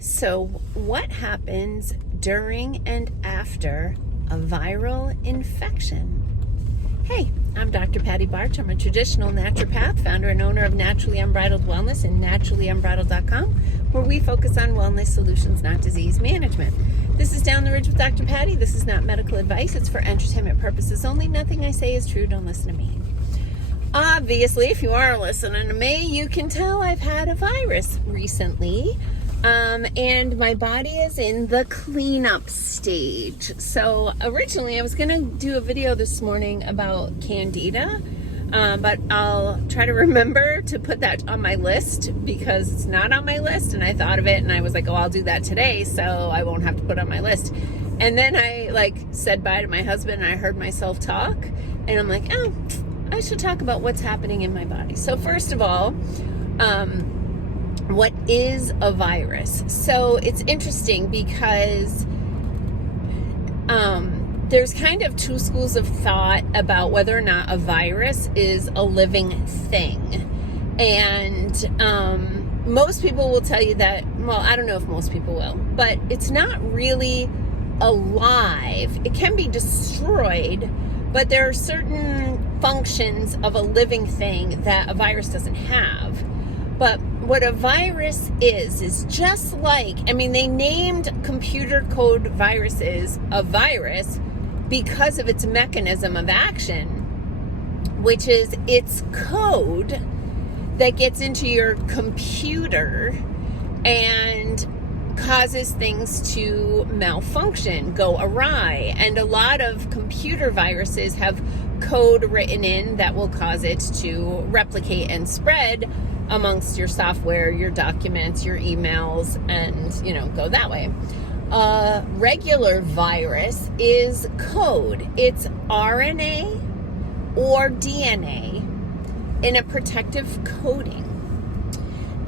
So, what happens during and after a viral infection? Hey, I'm Dr. Patty Barch. I'm a traditional naturopath, founder and owner of Naturally Unbridled Wellness and naturallyunbridled.com, where we focus on wellness solutions, not disease management. This is Down the Ridge with Dr. Patty. This is not medical advice. It's for entertainment purposes only. Nothing I say is true. Don't listen to me. Obviously, if you are listening to me, you can tell I've had a virus recently. And my body is in the cleanup stage. So originally I was going to do a video this morning about candida, but I'll try to remember to put that on my list because it's not on my list, and I thought of it and I was like, oh, I'll do that today so I won't have to put it on my list. And then I said bye to my husband and I heard myself talk and I'm like, oh, I should talk about what's happening in my body. So first of all, what is a virus? So it's interesting because there's kind of two schools of thought about whether or not a virus is a living thing. And most people will tell you that, well, I don't know if most people will, but it's not really alive. It can be destroyed, but there are certain functions of a living thing that a virus doesn't have. But what a virus is just like, they named computer code viruses a virus because of its mechanism of action, which is its code that gets into your computer and causes things to malfunction, go awry. And a lot of computer viruses have code written in that will cause it to replicate and spread amongst your software, your documents, your emails, and, go that way. A regular virus is code. It's RNA or DNA in a protective coating.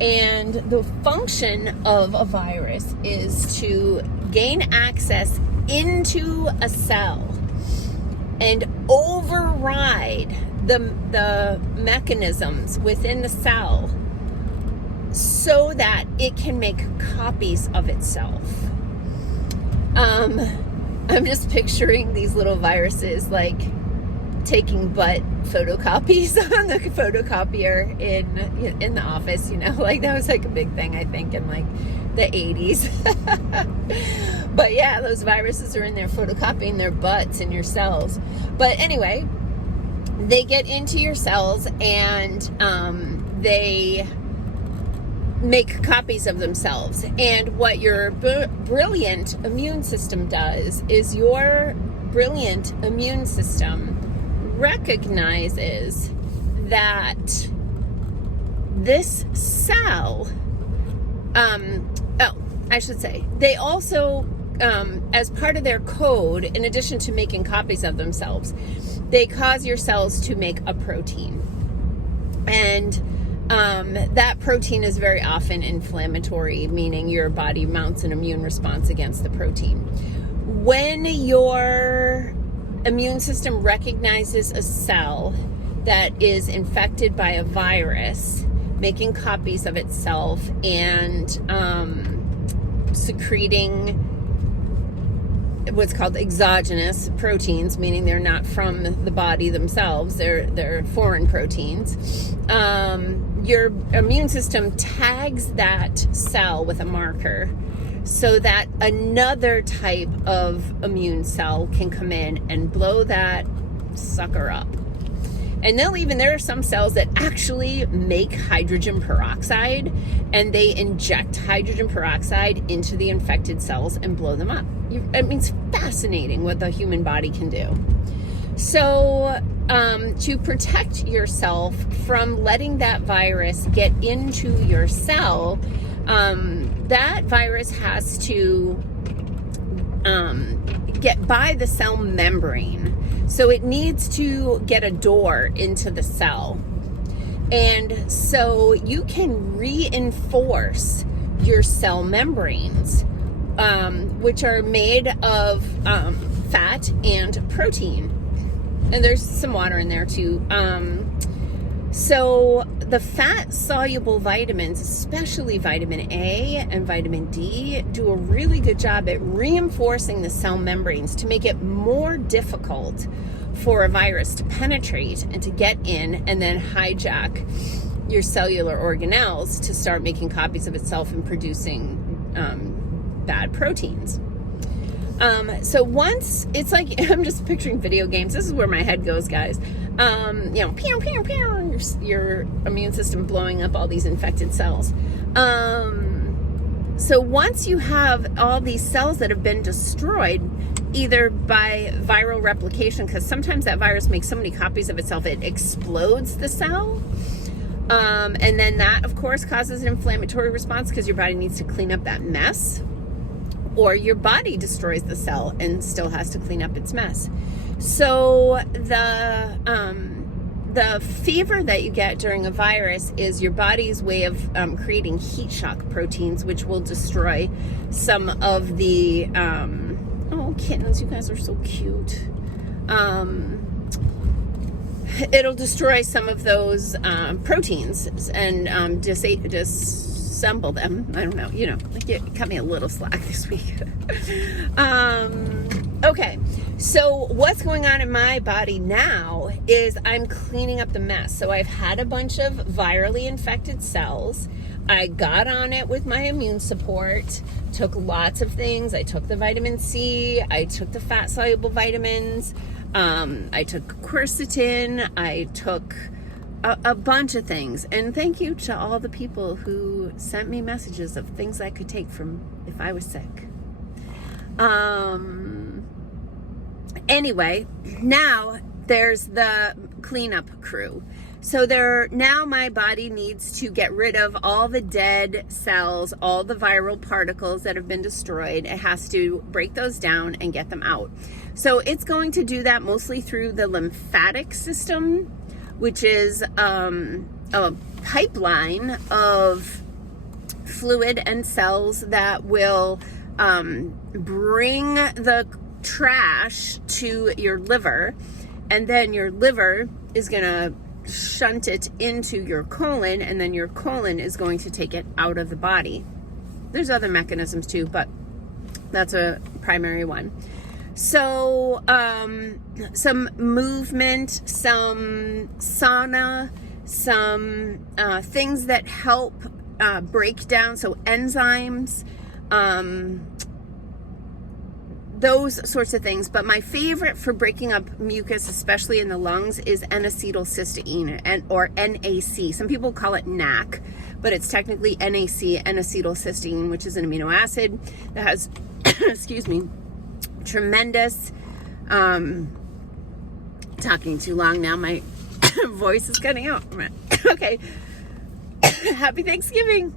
And the function of a virus is to gain access into a cell and override the mechanisms within the cell so that it can make copies of itself. I'm just picturing these little viruses taking butt photocopies on the photocopier in the office, that was a big thing, I think, in the 80s. But yeah, those viruses are in there photocopying their butts in your cells. But anyway, they get into your cells and they make copies of themselves. And what your brilliant immune system does is your brilliant immune system recognizes that this cell, they also, as part of their code, in addition to making copies of themselves, they cause your cells to make a protein. And that protein is very often inflammatory, meaning your body mounts an immune response against the protein. When your immune system recognizes a cell that is infected by a virus, making copies of itself and secreting what's called exogenous proteins, meaning they're not from the body themselves, they're foreign proteins. Your immune system tags that cell with a marker so that another type of immune cell can come in and blow that sucker up. And there are some cells that actually make hydrogen peroxide, and they inject hydrogen peroxide into the infected cells and blow them up. It's fascinating what the human body can do. So to protect yourself from letting that virus get into your cell, that virus has to get by the cell membrane. So it needs to get a door into the cell. And so you can reinforce your cell membranes, which are made of fat and protein. And there's some water in there too. So the fat-soluble vitamins, especially vitamin A and vitamin D, do a really good job at reinforcing the cell membranes to make it more difficult for a virus to penetrate and to get in and then hijack your cellular organelles to start making copies of itself and producing bad proteins. So once, it's like, I'm just picturing video games. This is where my head goes, guys. Pew, pew, pew, your immune system blowing up all these infected cells. So once you have all these cells that have been destroyed, either by viral replication, because sometimes that virus makes so many copies of itself, it explodes the cell. And then that, of course, causes an inflammatory response because your body needs to clean up that mess. Or your body destroys the cell and still has to clean up its mess. So the fever that you get during a virus is your body's way of creating heat shock proteins, which will destroy some of the oh, kittens, you guys are so cute. It'll destroy some of those proteins and disassemble them. I don't know, you cut me a little slack this week. Okay, so what's going on in my body now is I'm cleaning up the mess. So I've had a bunch of virally infected cells. I got on it with my immune support, took lots of things. I took the vitamin C, I took the fat-soluble vitamins, I took quercetin, I took a bunch of things. And thank you to all the people who sent me messages of things I could take from if I was sick. Anyway, now there's the cleanup crew. So now my body needs to get rid of all the dead cells, all the viral particles that have been destroyed. It has to break those down and get them out. So it's going to do that mostly through the lymphatic system, which is a pipeline of fluid and cells that will bring the trash to your liver, and then your liver is going to shunt it into your colon, and then your colon is going to take it out of the body. There's other mechanisms too, but that's a primary one. So some movement, some sauna, some things that help break down, so enzymes, those sorts of things. But my favorite for breaking up mucus, especially in the lungs, is N-acetylcysteine, or NAC. Some people call it NAC, but it's technically NAC, N-acetylcysteine, which is an amino acid that has, excuse me, tremendous, talking too long now, my voice is cutting out. Okay. Happy Thanksgiving.